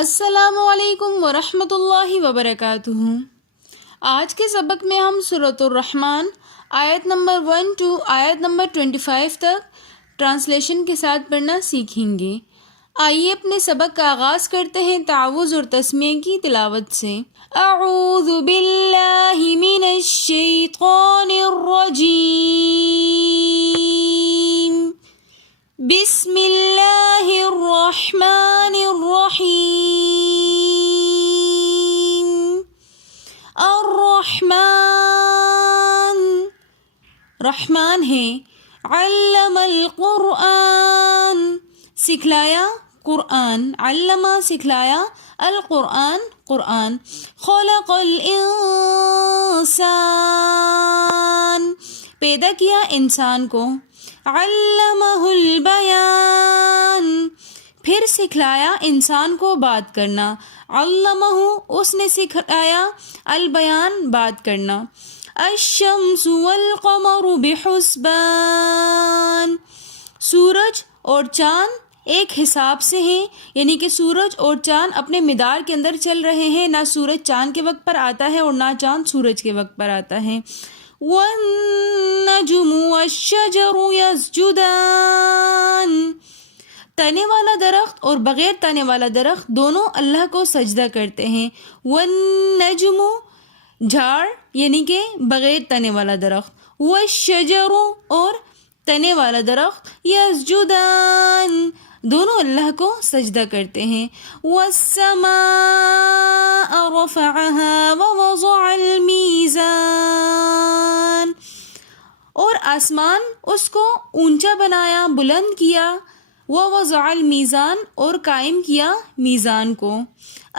السلام علیکم ورحمۃ اللہ وبرکاتہ۔ آج کے سبق میں ہم سورۃ الرحمن آیت نمبر 1 to آیت نمبر 25 تک ٹرانسلیشن کے ساتھ پڑھنا سیکھیں گے۔ آئیے اپنے سبق کا آغاز کرتے ہیں تعوذ اور تسمیہ کی تلاوت سے۔ اعوذ باللہ من الشیطان الرجیم، بسم اللہ الرحمن الرحیم۔ الرحمن رحمان ہے، علم القرآن سکھلایا قرآن، علمہ سکھلایا، القرآن قرآن، خلق الانسان پیدا کیا انسان کو، علمہ البیان پھر سکھلایا انسان کو بات کرنا، علمہ اس نے سکھلایا، البیان بات کرنا، الشمس والقمر بحسبان سورج اور چاند ایک حساب سے ہیں، یعنی کہ سورج اور چاند اپنے مدار کے اندر چل رہے ہیں، نہ سورج چاند کے وقت پر آتا ہے اور نہ چاند سورج کے وقت پر آتا ہے۔ والنجم والشجر يسجدان تنے والا درخت اور بغیر تنے والا درخت دونوں اللہ کو سجدہ کرتے ہیں۔ والنجم جھاڑ یعنی کہ بغیر تنے والا درخت، والشجر اور تنے والا درخت، یسجدان دونوں اللہ کو سجدہ کرتے ہیں۔ والسماء رفعها ووضع المیزان اور آسمان اس کو اونچا بنایا، بلند کیا، ووضع المیزان اور قائم کیا میزان کو،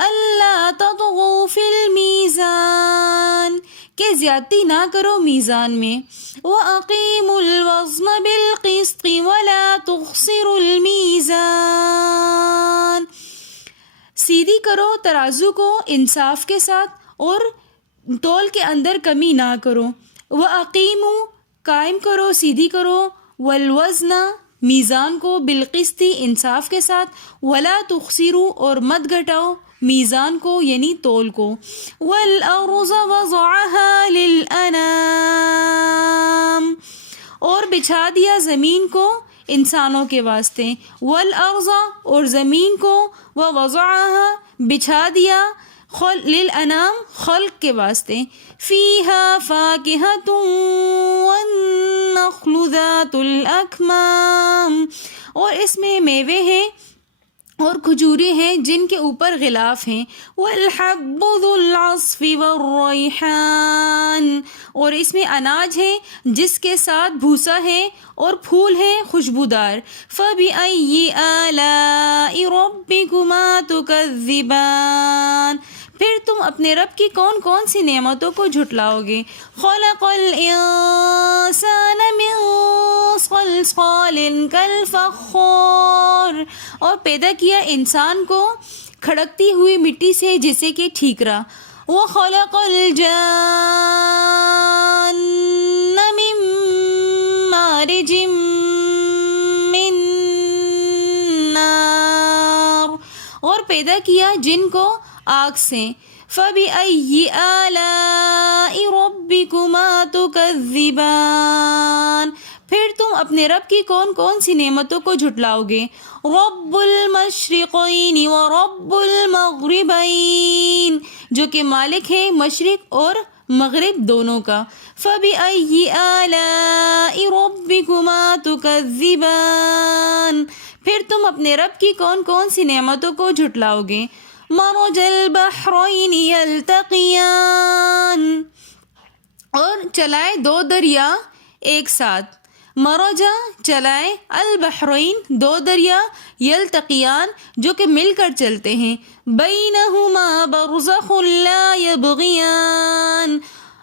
اللہ تطغوا فی المیزان کہ زیادتی نہ کرو میزان میں، وَأَقِيمُوا الْوَزْنَ بِالْقِسْطِ وَلَا تُخْسِرُوا الْمِيزَانَ سیدھی کرو ترازو کو انصاف کے ساتھ اور تول کے اندر کمی نہ کرو، وَأَقِيمُوا قائم کرو سیدھی کرو، وَالْوَزْنَ میزان کو، بالقسط انصاف کے ساتھ، وَلَا تُخْسِرُوا اور مت گھٹاؤ میزان کو یعنی تول کو، وَالْأَرْضَ وَضَعَهَا لِلْأَنَامِ اور بچھا دیا زمین کو انسانوں کے واسطے، وَالْأَرْضَ اور زمین کو، وَوَضَعَهَا بچھا دیا، لِلْأَنَامِ خلق کے واسطے، فِيهَا فَاكِهَةٌ وَالنَّخْلُ ذَاتُ الْأَكْمَامِ اور اس میں میوے ہیں اور کھجورے ہیں جن کے اوپر غلاف ہیں، وَالْحَبُّ ذُو الْعَصْفِ وَالرَّيْحَانِ اور اس میں اناج ہے جس کے ساتھ بھوسا ہے اور پھول ہیں خوشبودار، فَبِأَيِّ آلَاءِ رَبِّكُمَا تُكَذِّبَانِ پھر تم اپنے رب کی کون کون سی نعمتوں کو جھٹلاؤ گے، خَلَقَ الْإِنسَانَ مِنْ صَلْصَالٍ كَالْفَخَّارِ اور پیدا کیا انسان کو کھڑکتی ہوئی مٹی سے جیسے کہ ٹھیکرا، وَخَلَقَ الْجَانَّ مِن مَارِجٍ مِّن نَّارٍ اور پیدا کیا جن کو آگ سے، فَبِأَيِّ آلَاءِ رَبِّكُمَا تُكَذِّبَانِ پھر تم اپنے رب کی کون کون سی نعمتوں کو جھٹلاؤ گے، رب المشرقین ورب المغربین جو کہ مالک ہے مشرق اور مغرب دونوں کا، فَبِأَيِّ آلَاءِ رَبِّكُمَا تُكَذِّبَانِ پھر تم اپنے رب کی کون کون سی نعمتوں کو جھٹلاؤ گے، مرج البحرین یلتقیان اور چلائے دو دریا ایک ساتھ، مرجا چلائے، البحرین دو دریا، یلتقیان جو کہ مل کر چلتے ہیں، بینہما برزخ لا یبغیان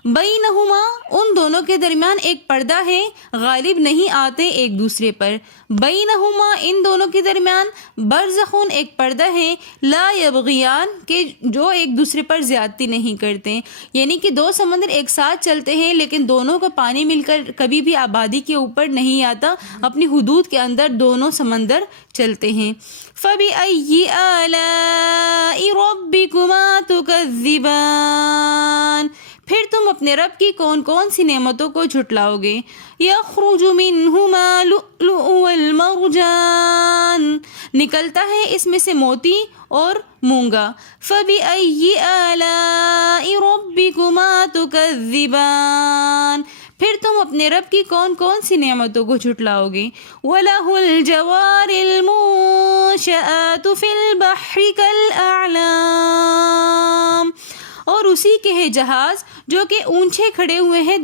بینہما ان دونوں کے درمیان ایک پردہ ہے، غالب نہیں آتے ایک دوسرے پر، بینہما ان دونوں کے درمیان، برزخون ایک پردہ ہے، لا یبغیان کہ جو ایک دوسرے پر زیادتی نہیں کرتے، یعنی کہ دو سمندر ایک ساتھ چلتے ہیں لیکن دونوں کا پانی مل کر کبھی بھی آبادی کے اوپر نہیں آتا، اپنی حدود کے اندر دونوں سمندر چلتے ہیں۔ فَبِأَيِّ آلَاءِ ربکما تکذبان، پھر تم اپنے رب کی کون کون سی نعمتوں کو جھٹلاؤ گے. یخرج منہما اللؤلؤ والمرجان، نکلتا ہے اس میں سے موتی اور مونگا. فبأي آلاء ربکما تکذبان، پھر تم اپنے رب کی کون کون سی نعمتوں کو جھٹلاؤ گے. وَلَهُ الْجَوَارِ الْمُنشَآتُ فِي الْبَحْرِ كَالْأَعْلَامِ، اور اسی کے ہے جہاز جو کہ اونچے کھڑے ہوئے ہیں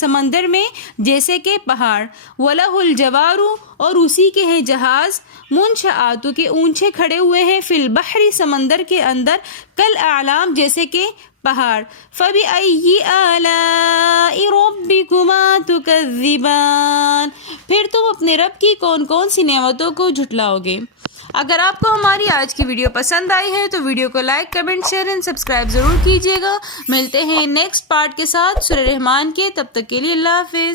سمندر میں جیسے کہ پہاڑ. وَلَهُ الْجَوَارُ، اور اسی کے ہے جہاز منشآت کے اونچے کھڑے ہوئے ہیں فی البحر سمندر کے اندر کالاعلام جیسے کہ پہاڑ. فَبِأَيِّ آلَاءِ رَبِّكُمَا تُكَذِّبَانِ، پھر تم اپنے رب کی کون کون سی نعمتوں کو جھٹلاؤ گے. اگر آپ کو ہماری آج کی ویڈیو پسند آئی ہے تو ویڈیو کو like, comment, share and subscribe ضرور کیجیے گا. ملتے ہیں نیکسٹ پارٹ کے ساتھ سورہ رحمان کے، تب تک کے لیے اللہ حافظ.